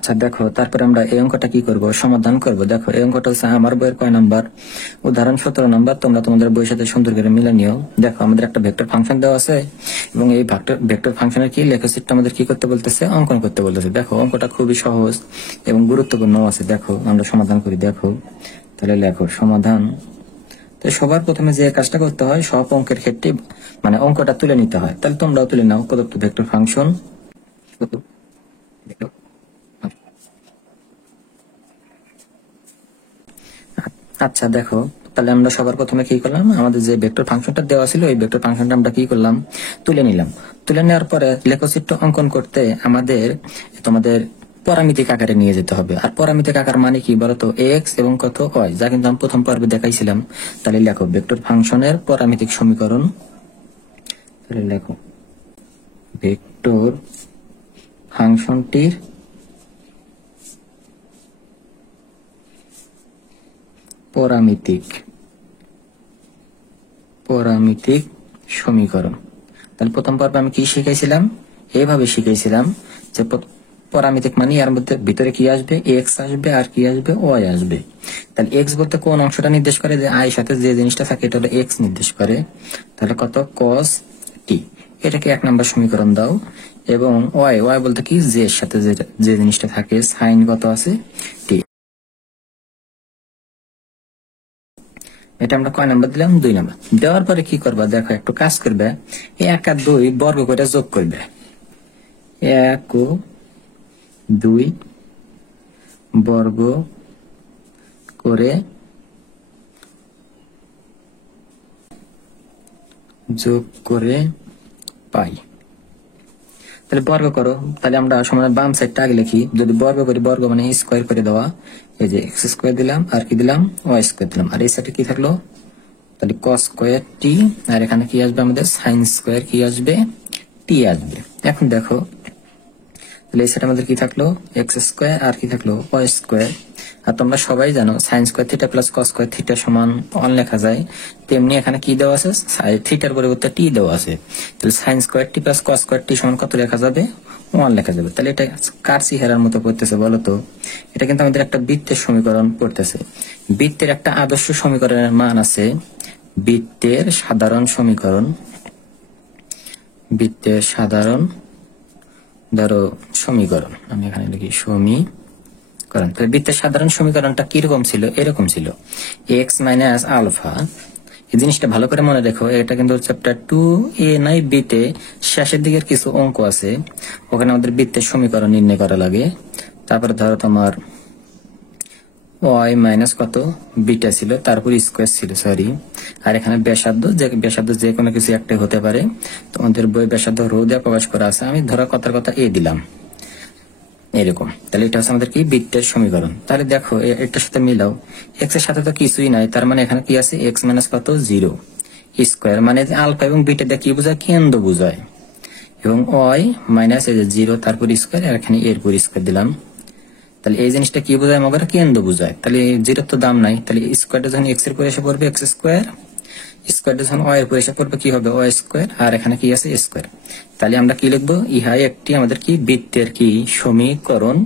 আচ্ছা দেখো, তারপরে আমরা এই অঙ্কটা কি করব, সমাধান করব। দেখো এই অঙ্কটা হচ্ছে আমার বইয়ের কয় নাম্বার, উদাহরণ 17 নাম্বার। তোমরা তোমাদের বইয়ের সাথে সুন্দর করে মিলে নিও। দেখো আমাদের একটা ভেক্টর ফাংশন দেওয়া আছে এবং এই ভেক্টর ফাংশনের কি লেখচিত্রটা আমাদের কি করতে বলতেছে, অঙ্কন করতে বলতেছে। দেখো অঙ্কটা খুবই সহজ এবং গুরুত্বপূর্ণ আছে। দেখো আমরা সমাধান করি। দেখো তাহলে লেখো সমাধান। তো সবার প্রথমে যে কাজটা করতে হয়, সব অঙ্কের ক্ষেত্রে মানে অঙ্কটা তুলে নিতে হয়। তাহলে তোমরাও তুলে নাও। প্রদত্ত ভেক্টর ফাংশন, আচ্ছা দেখো তাহলে আমরা সবার প্রথমে কি করলাম, আমাদের যে ভেক্টর ফাংশনটা দেওয়া ছিল এই ভেক্টর ফাংশনটা আমরা কি করলাম, তুলে নিলাম। তুলে নেওয়ার পরে লেখচিত্র অঙ্কন করতে আমাদের তোমাদের পরামিতিক আকারে নিয়ে যেতে হবে। আর পরামিতিক আকার মানে কি বলতো, এক্স এবং কত ওয়াই, যা কিন্তু আমি প্রথম পর্বে দেখাইছিলাম। তাহলে লেখো ভেক্টর ফাংশনের পরামিতিক সমীকরণ। তাহলে লেখো ভেক্টর ফাংশনটির পরামিতিক সমীকরণ। তাহলে প্রথম পর্বে আমি কি শিখাইছিলাম, এইভাবে শিখাইছিলাম যে পরামিতিক মানে এর মধ্যে ভিতরে কি আসবে, এক্স আসবে আর কি আসবে, ওয়াই আসবে। তাহলে এক্স বলতে কোন অংশটা নির্দেশ করে, যে আই সাথে যে জিনিসটা থাকে এটা হলো এক্স নির্দেশ করে। তাহলে কত, কস টি, এটাকে 1 নম্বর সমীকরণ দাও। এবং ওয়াই, ওয়াই বলতে কি, যে এর সাথে যে জিনিসটা থাকে, সাইন কত আছে, টি। এটা আমরা কয় নাম্বার দিলাম, 2 নাম্বার। দেওয়ার পরে কি করবা, দেখো একটু কাজ করবে, 1 আর 2 বর্গ করে যোগ করবে। 1 ও 2 বর্গ করে যোগ করে পাই। তাহলে বর্গ করো। তাহলে আমরা সমান বাম সাইডটা আগে লিখি। যদি বর্গ করি, বর্গ মানে স্কোয়ার করে দেওয়া। এই যে এক্স স্কোয়ার দিলাম আর কি দিলাম, ওয়াই স্কোয়ার দিলাম। আর এই সাইডে কি থাকলো, তাহলে কস স্কোয়ার টি। আর এখানে কি আসবে আমাদের, সাইন স্কোয়ার কি আসবে, টি আসবে। এখন দেখো তাহলে এই সাইডে আমাদের কি থাকলো, এক্স স্কোয়ার আর কি থাকলো, ওয়াই স্কোয়ার। আর তোমরা সবাই জানো sine square theta plus cos square theta সমান 1 লেখা যায়। তেমনি এখানে কি দেওয়া আছে, থিটার পরিবর্তে টি দেওয়া আছে। তাহলে সাইন স্কোয়ার টি প্লাস কস স্কোয়ার টি সমান কত লেখা যাবে, 1 লেখা যাবে। তাহলে এটা কার চেহারার মতো পড়তেছে বলতো, এটা কিন্তু আমাদের একটা বৃত্তের সমীকরণ পড়তেছে। বৃত্তের একটা আদর্শ সমীকরণের মান আছে, বৃত্তের সাধারণ সমীকরণ, বৃত্তের সাধারণ ধরো সমীকরণ, আমি এখানে লিখি সমীকরণ। তাহলে বৃত্তের সাধারণ সমীকরণটা কিরকম ছিল, এরকম ছিল, এক্স মাইনাস আলফা। এই জিনিসটা ভালো করে মনে রেখো, এটা কিন্তু চ্যাপ্টার 2A নাই বিতে শেষের দিকের কিছু অঙ্ক আছে, ওখানে আমাদের বৃত্তের সমীকরণ নির্ণয় করা লাগে। তারপরে ধরো তোমার ওয়াই মাইনাস কত বিটা ছিল, তারপর স্কোয়ার ছিল, সরি। আর এখানে ব্যাসার্ধ, যে কোনো কিছু একটাই হতে পারে। তোমাদের বই ব্যাসার্ধ রো দিয়ে প্রকাশ করা আছে, আমি ধরো কথার কথা এ দিলাম এরকম। তাহলে এটা হচ্ছে আমাদের কি, বৃত্তের সমীকরণ। তাহলে দেখো এটার সাথে মিলাও, এক্স এর সাথে তো কিছুই নাই, তার মানে এখানে কি আছে, এক্স মাইনাস কত, 0 স্কোয়ার, মানে আলফা এবং বিটা দিয়ে কি বোঝায়, কেন্দ্র বোঝায়। এবং ওয়াই মাইনাস এই যে 0 তারপর স্কোয়ার, আর এখানে এরপর স্কোয়ার দিলাম। তাহলে এই জিনিসটা কি বোঝায়, আমাদের কেন্দ্র বোঝায়। তাহলে 0 তো দাম নাই, তাহলে স্কোয়ারটা যখন এক্স এর পর এসে পড়বে এক্স স্কোয়ার, স্কোয়ারটা যখন ওয়াই এর পর এসে পড়বে কি হবে, ওয়াই স্কোয়ার, আর এখানে কি আছে, স্কোয়ার। তাহলে আমরা কি লিখবো, ইহাই একটি আমাদের কি, বৃত্তের কি সমীকরণ,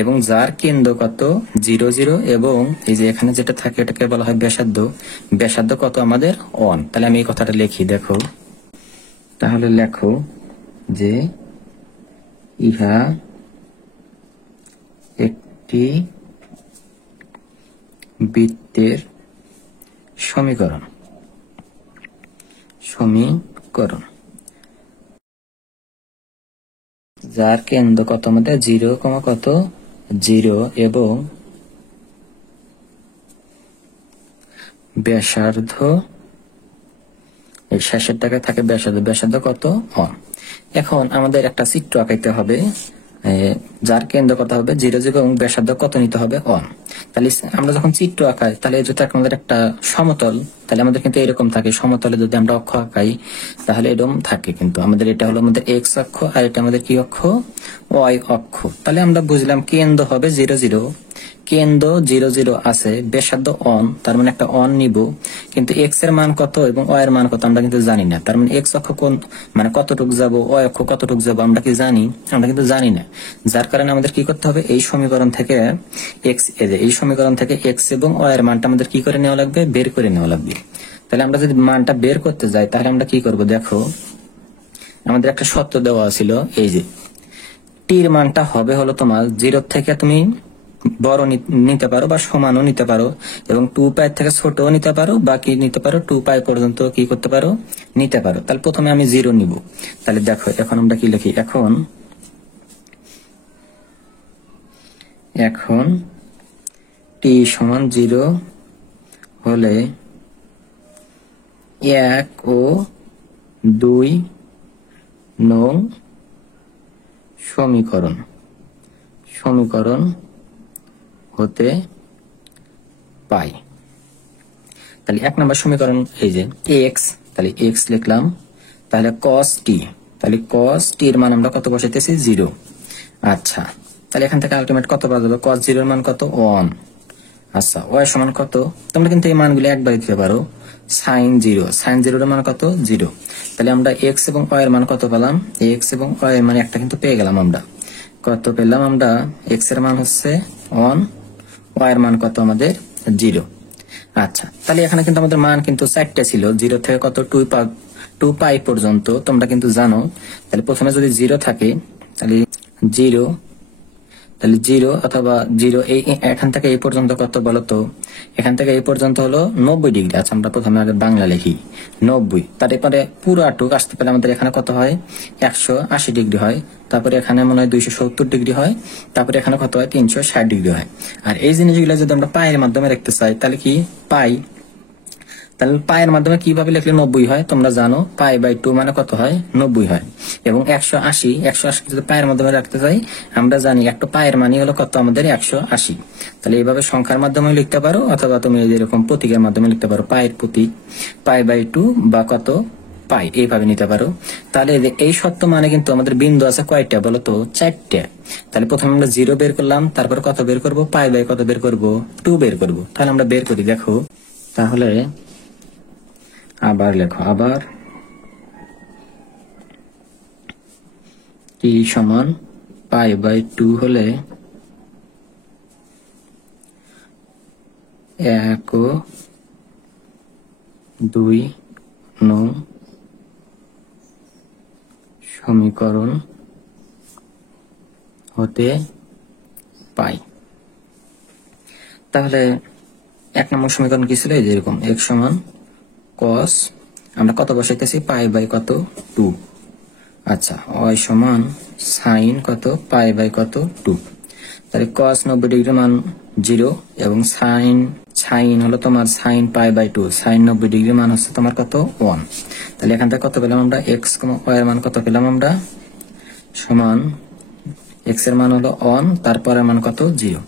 এবং যার কেন্দ্র কত, 0 0, এবং এই যে এখানে যেটা থাকে এটাকে বলা হয় ব্যাসার্ধ। ব্যাসার্ধ কত আমাদের, 1। তাহলে আমি এই কথাটা লিখি, দেখো তাহলে লেখো যে ইহা একটি বৃত্তের সমীকরণ, যার কেন্দ্র কত আমাদের, 0, কত 0, এবং ব্যাসার্ধ, এই শেষের টাকা থাকে ব্যাসার্ধ কত, 1। এখন আমাদের একটা চিত্র আঁকাইতে হবে, যার কেন্দ্র কত হবে, 0 0, এবং ব্যাসার্ধ কত নিতে হবে, 1। তাহলে আমরা যখন চিত্র আঁকাই, তাহলে যদি আমাদের একটা সমতল, তাহলে আমাদের কিন্তু এরকম থাকে, সমতলে যদি আমরা অক্ষ আঁকাই তাহলে এরকম থাকে। কিন্তু আমাদের এটা হলো আমাদের এক্স অক্ষ, আর এটা আমাদের কি অক্ষ, ওয়াই অক্ষ। তাহলে আমরা বুঝলাম কেন্দ্র হবে 0 0, কেন্দ্র 0 0 আছে, ব্যাসার্ধ অন, তার মানে একটা অন নিব, কিন্তু এক্স এর মান কত এবং ওয়াই এর মান কত আমরা কিন্তু জানি না। তার মানে এক্স অক্ষ কোন মানে কতটুকু যাব, ওয়াই অক্ষ কতটুকু যাব আমরা কি জানি? আমরা কিন্তু জানি না। যার কারণে আমাদের কি করতে হবে, এই সমীকরণ থেকে এক্স এবং ওয়াই এর মানটা আমাদের কি করে নেওয়া লাগবে, বের করে নেওয়া লাগবে। তাহলে আমরা যদি মানটা বের করতে যাই তাহলে আমরা কি করব, দেখো আমাদের একটা শর্ত দেওয়া ছিল, এই যে টির মানটা হবে হলো তোমার 0 থেকে তুমি বড় নিতে পারো বা সমানও নিতে পারো, এবং 2 পাই থেকে ছোটও নিতে পারো, বা কি নিতে পারো 2 পাই পর্যন্ত কি করতে পারো, নিতে পারো। তাহলে প্রথমে আমি 0 নিব। তাহলে দেখো এখন আমরা কি লিখি, এখন টি সমান 0 হলে 1 ও 2 নং সমীকরণ হতে পাই। তাহলে 1 নম্বর সমীকরণ এই যে x, তাহলে x লিখলাম, তাহলে cos t, তাহলে cos t এর মান আমরা কত বসাইতেছি, 0। আচ্ছা, তাহলে এখান থেকে আলটিমেট কত পাওয়া যাবে, cos 0 এর মান কত, 1। আচ্ছা, y সমান কত, তোমরা কিন্তু এই মানগুলো একবারই দিতে পারো, sin 0 এর মান কত, 0। তাহলে আমরা x এবং y এর মান কত পেলাম, x এবং y এর মান একটা কিন্তু পেয়ে গেলাম। আমরা কত পেলাম, আমরা x এর মান হচ্ছে 1, y এর মান কত আমাদের 0। আচ্ছা, তাহলে এখানে কিন্তু আমাদের মান কিন্তু 4টা ছিল, 0 থেকে কত 2 পাই পর্যন্ত তোমরা কিন্তু জানো। তাহলে প্রথমে যদি 0 থাকে তাহলে 0 অথবা 0, এই এখান থেকে এই পর্যন্ত কত বলতো, এখান থেকে এই পর্যন্ত হলো 90 ডিগ্রি। আচ্ছা, আমরা প্রথমে আগে বাংলা লিখি 90, তারপরে পুরো আটুক আসতে পেলে আমাদের এখানে কত হয়, 180 ডিগ্রি হয়, তারপরে এখানে মনে হয় 270 ডিগ্রি হয়, তারপরে এখানে কত হয়, 360 ডিগ্রি হয়। আর এই জিনিসগুলো যদি আমরা পায়ের মাধ্যমে রাখতে চাই তাহলে কি পাই, তাহলে পায়ের মাধ্যমে কিভাবে লিখলে 90 হয় তোমরা জানো, পাই বাই 2 মানে কত হয়, 90 হয়। এবং 180 যদি পায়ের মাধ্যমে রাখতে চাই আমরা জানি একটা পায়ের মানই হলো কত আমাদের, 180। তাহলে এইভাবে সংখ্যার মাধ্যমে লিখতে পারো, অথবা তুমি এরকম প্রতীকের মাধ্যমে লিখতে পারো, পায়ের প্রতীক পাই বাই 2 বা কত পাই, এইভাবে নিতে পারো। তাহলে এই সত্য মানে কিন্তু আমাদের বিন্দু আছে কয়টা বলো তো, 4টা। তাহলে প্রথমে আমরা 0 বের করলাম, তারপর কত বের করব, পাই বাই কত বের করব, 2 বের করব। তাহলে আমরা বের করি, দেখো তাহলে আবার লেখো, আবার টি সমান পাই বাই 2 হলে 1 ও 2 নং সমীকরণ হতে পাই। তাহলে 1 নম্বর সমীকরণ কি ছিল, এরকম x সমান cos, আমরা কত বসাইতেছি, পাই বাই কত 2। আচ্ছা, y সমান sin কত, পাই বাই কত 2। তাহলে cos 90 ডিগ্রি মান 0 এবং sin হলো তোমার sin পাই বাই 2, sin 90 ডিগ্রি মান হচ্ছে তোমার কত, 1। তাহলে এখান থেকে কত পেলাম আমরা, x y এর মান কত পেলাম আমরা, সমান x এর মান হলো 1, তারপরের মান কত, 0।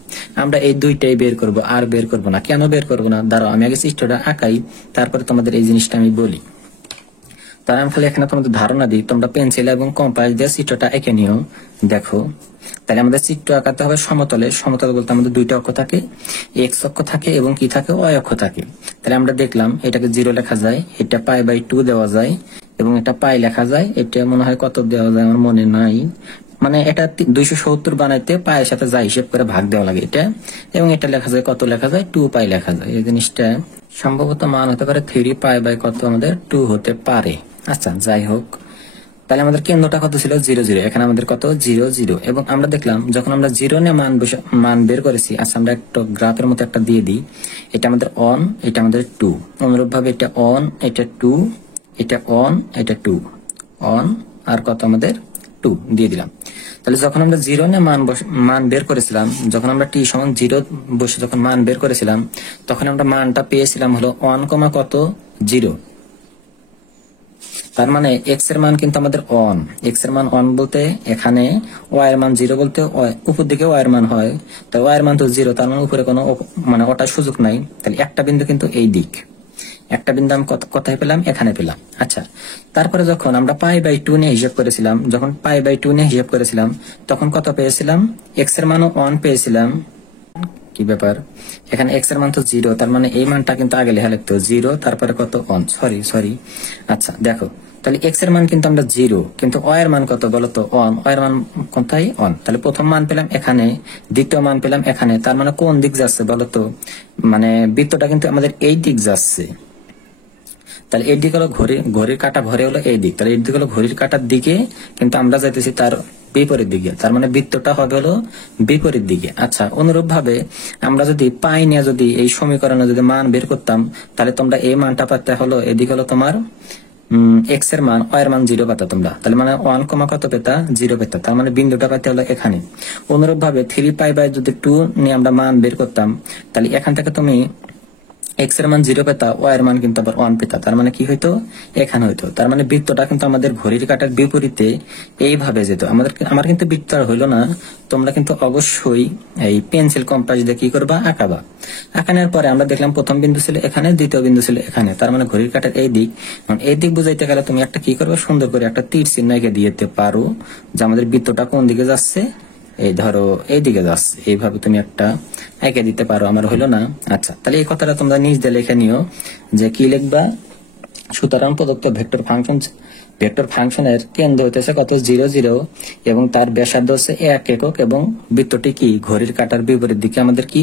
আমরা এই দুইটাই বের করব, আর বের করব না। কেন বের করব না, দাঁড়াও আমি আগে চিত্রটা আঁকাই, তারপরে তোমাদের এই জিনিসটা আমি বলি। তার আমি খালি এখানে তোমাদের ধারণা দিই, তোমরা পেন্সিল এবং কম্পাস দিয়ে চিত্রটা এঁকে নিও। দেখো, তাহলে আমাদের চিত্র আঁকাতে হবে সমতলে। সমতল বলতে আমাদের দুইটা অক্ষ থাকে, এক্স অক্ষ থাকে এবং কি থাকে, ওয়াই অক্ষ থাকে। তাহলে আমরা দেখলাম এটাকে 0 লেখা যায়, এটা পাই বাই 2 দেওয়া যায়, এবং এটা পাই লেখা যায়, এটা মনে হয় কত দেওয়া যায় আমার মনে নাই, মানে এটা 270 বানাইতে পায়ের সাথে যা হিসেব করে ভাগ দেওয়া লাগে এটা, এবং এটা লেখা যায় কত, লেখা যায় 2 পাই লেখা যায়। এই জিনিসটা সম্ভবত মান হতে পারে 3 পাই বাই কত আমাদের 2 হতে পারে। আচ্ছা, যাই হোক, তাহলে আমাদের কেন্দ্রটা কত ছিল, 0 0, এখানে আমাদের কত 0 0, এবং আমরা দেখলাম যখন আমরা 0 নিয়ে মান বের করেছি। আচ্ছা, আমরা একটা গ্রাফের মতো একটা দিয়ে দিই, এটা আমাদের 1, এটা আমাদের 2, অনুরূপ ভাবে এটা 1, এটা 2, এটা 1, এটা 2, 1 আর কত আমাদের 2 দিয়ে দিলাম। তাহলে যখন আমরা 0 নিয়ে মান বের করেছিলাম, যখন আমরা টি সমান 0 বসে যখন মান বের করেছিলাম, তখন আমরা মানটা পেয়েছিলাম হলো 1, কত 0। তার মানে x এর মান কিন্তু আমাদের 1, x এর মান 1 বলতে এখানে y এর মান 0 বলতে উপর দিকে y এর মান হয়, তো y এর মান তো 0, তার মানে উপরে কোনো মানে ওটার সুযোগ নাই। তাহলে একটা বিন্দু কিন্তু এই দিক, একটা বিন্দু আমি কোথায় পেলাম, এখানে পেলাম। আচ্ছা, তারপরে যখন আমরা পাই বাই 2 নিয়ে হিসাব করেছিলাম, যখন পাই বাই 2 নিয়ে হিসাব করেছিলাম তখন কত পেয়েছিলাম, x এর মানও 1 পেয়েছিলাম, কি ব্যাপার, এখানে এক্স এর মান তো 0, তার মানে এই মানটা কিন্তু আগে লেখা লিখতো 0, তারপরে কত 1, সরি। আচ্ছা দেখো, তাহলে এক্স এর মান কিন্তু আমরা 0, কিন্তু ওয়াই এর মান কত বলতো 1, ওয়াই এর মান কোনটাই 1। তাহলে প্রথম মান পেলাম এখানে, দ্বিতীয় মান পেলাম এখানে, তার মানে কোন দিক যাচ্ছে বলতো, মানে বৃত্তটা কিন্তু আমাদের এই দিক যাচ্ছে। তাহলে এই দিক হলো ঘড়ির কাঁটা ভরে হলো এই দিক, তাহলে এই দিক হলো ঘড়ির কাঁটার দিকে, কিন্তু আমরা যাইতেছি তার বিপরীত দিকে, তার মানে বৃত্তটা হবে হলো বিপরীত দিকে। আচ্ছা, অনুরূপ ভাবে আমরা যদি পাই নিয়ে যদি এই সমীকরণে যদি মান বের করতাম, তাহলে তোমরা এই মানটা পাতে হলো, এদিক হলো তোমার এক্স এর মান, ওয়াই এর মান 0 পাতা তোমরা, তাহলে মানে 1, কত পেতা 0 পেতা, তার মানে বিন্দুটা পাতে হলো এখানে। অনুরূপ ভাবে 3π/2 নিয়ে আমরা মান বের করতাম, তাহলে এখান থেকে তুমি এক্স এর মান 0 পেতা, ওয়াই এর মান কিন্তু আবার 1 পেতা, তার মানে কি হইতো এখানে হইতো। তার মানে বৃত্তটা কিন্তু আমাদের ঘড়ির কাঁটার বিপরীতে এইভাবে যেত। আমার কিন্তু বৃত্ত আর হইলো না, তোমরা কিন্তু অবশ্যই এই পেন্সিল কম্পাস দিয়ে কি করবা, আঁকাবা। আঁকানোর পরে আমরা দেখলাম প্রথম বিন্দু ছিল এখানে, দ্বিতীয় বিন্দু ছিল এখানে, তার মানে ঘড়ির কাঁটার এই দিক। এই দিক বুঝাইতে গেলে তুমি একটা কি করবে, সুন্দর করে একটা তীর চিহ্ন এঁকে দিতে পারো যে আমাদের বৃত্তটা কোন দিকে যাচ্ছে, এই ধরো এই দিকে যাচ্ছে, এইভাবে তুমি একটা এঁকে দিতে পারো। আমার হলো না। আচ্ছা, তাহলে এই কথাটা তোমরা নিজ দিয়ে লিখে নিও যে কি লিখবা, সুতরাং প্রদত্ত ভেক্টর ফাংশনের কেন্দ্র হইতেছে কত 0, 0 এবং তার ব্যাসার্ধ হচ্ছে 1 একক এবং বৃত্তটি কি ঘড়ির কাঁটার বিপরীত দিকে আমাদের কি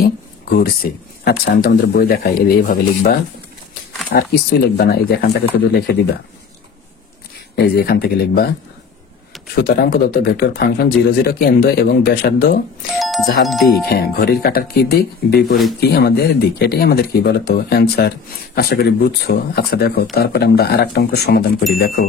ঘুরছে। আচ্ছা, আমি তোমাদের বই দেখাই, এইভাবে লিখবা, আর কিছুই লিখবা না, এই যে এখান থেকে শুধু লিখে দিবা, এই যে এখান থেকে লিখবা, সুতরাং প্রদত্ত ভেক্টর ফাংশন 0, 0 কেন্দ্র এবং ব্যাসার্ধ যাহার দিক, হ্যাঁ ঘড়ির কাঁটার কি দিক, বিপরীত কি আমাদের দিক, এটাই আমাদের কি বলতো অ্যান্সার। আশা করি বুঝছো। আচ্ছা দেখো, তারপরে আমরা আর একটা অঙ্ক সমাধান করি। দেখো